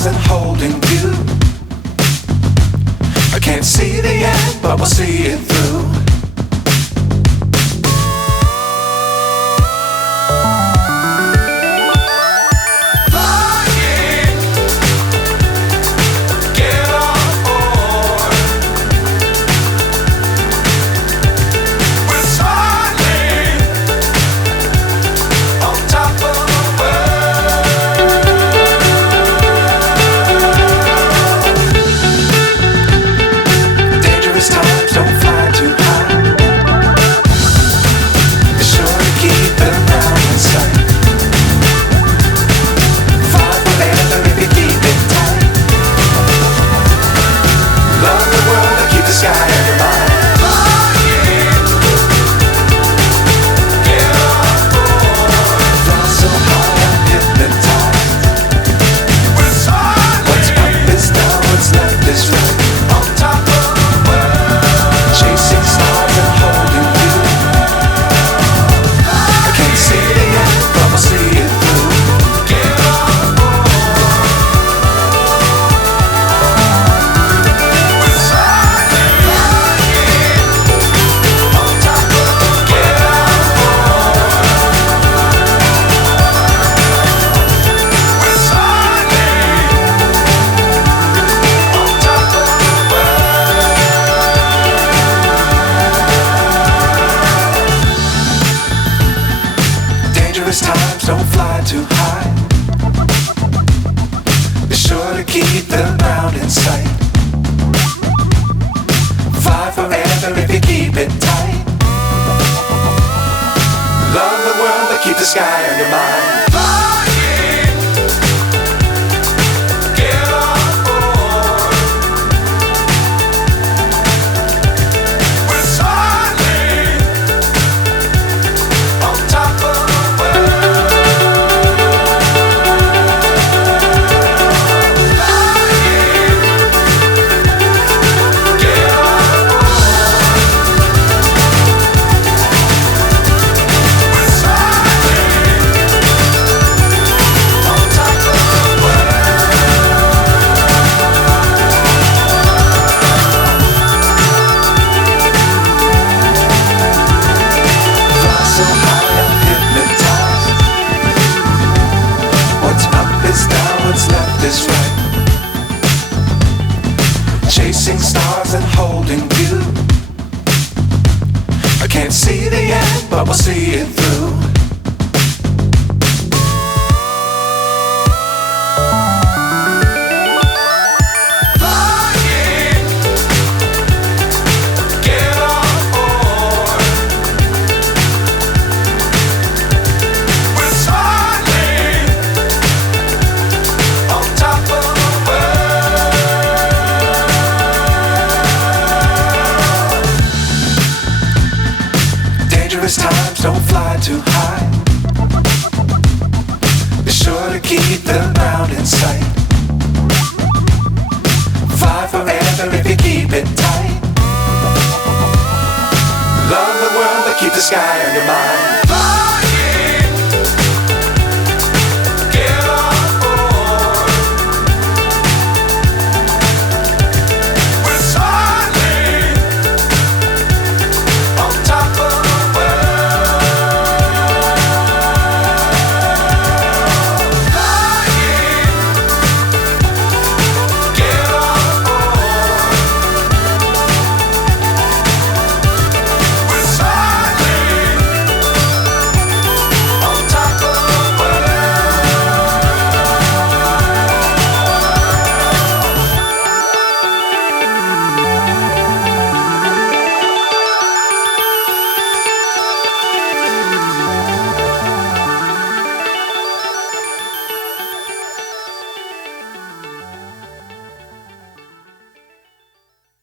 stars and holding you. I can't see the end, but we'll see it through. Times don't fly too high. Be sure to keep the ground in sight. Fly forever if you keep it tight. Love the world but keep the sky on your mind. Chasing stars and holding you. I can't see the end, but we'll see it through. Times don't fly too high. Be sure to keep the ground in sight. Fly forever if you keep it tight. Love the world but keep the sky on your mind.